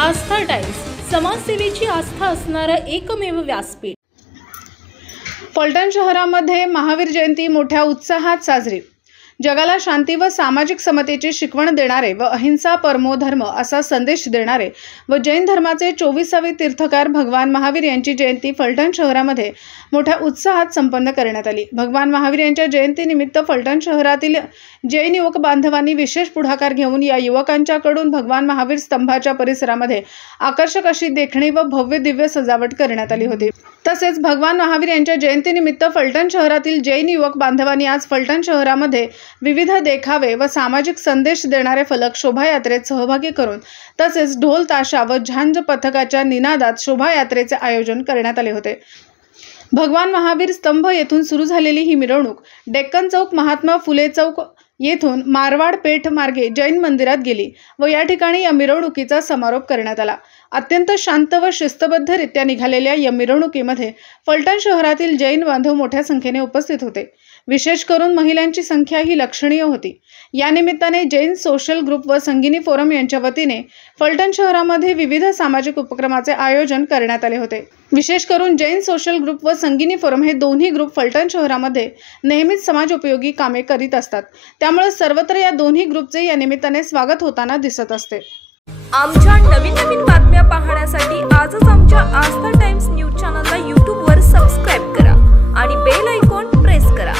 आस्था times, समाजसेवेची आस्था असणारं एकमेव व्यासपीठ। फलटण शहरामध्ये महावीर जयंती मोठ्या उत्साहात साजरी। जगाला शांती व सामाजिक समतेची शिकवण देणारे व अहिंसा परमो धर्म असा संदेश देणारे व जैन धर्माचे 24वे तीर्थकार भगवान महावीर यांची जयंती फलटण शहरामध्ये मोठ्या उत्साहात संपन्न करण्यात आली। भगवान महावीर यांच्या जयंतीनिमित्त फलटण शहरातील जैन युवक बांधवांनी विशेष पुढाकार घेऊन या युवकांच्याकडून भगवान महावीर स्तंभाच्या परिसरामध्ये आकर्षक अशी देखणी व भव्य दिव्य सजावट करण्यात आली होती। तसेच भगवान महावीर यांच्या जयंतीनिमित्त फलटण शहरातील जैन युवक बांधवांनी आज फलटण शहरामध्ये विविध देखावे व सामाजिक संदेश देणारे फलक शोभायात्रेत सहभागी करून तसेच ढोल ताशा व झांज पथकाच्या निनादात शोभायात्रेचे आयोजन करण्यात आले होते। भगवान महावीर स्तंभ येथून सुरू झालेली ही मिरवणूक डेक्कन चौक, महात्मा फुले चौक येथून मारवाड पेठ मार्गे जैन मंदिरात गेली व या ठिकाणी या मिरवणुकीचा समारोप करण्यात आला। अत्यंत शांत व शिस्तबद्धरित्या निघालेल्या या मिरवणुकीमध्ये फलटण शहरातील जैन बांधव मोठ्या संख्येने उपस्थित होते। विशेष करून महिलांची संख्या ही लक्षणीय होती। या निमित्ताने जैन सोशल ग्रुप व संगिनी फोरम यांच्या वतीने फलटण शहरामध्ये विविध सामाजिक उपक्रमाचे आयोजन करण्यात आले होते। विशेष करून जैन सोशल ग्रुप व संगिनी फोरम हे दोन्ही ग्रुप फलटण शहरामध्ये नेहमीच समाजोपयोगी कामे करीत असतात। त्यामुळे सर्वत्र या दोन्ही ग्रुपचे या निमित्ताने स्वागत होताना दिसत असते। आमच्या नवीन बातम्या पाहण्यासाठी आजच आमच्या आस्था टाइम्स न्यूज चॅनलला YouTube वर सबस्क्राइब करा आणि बेल आयकॉन प्रेस करा।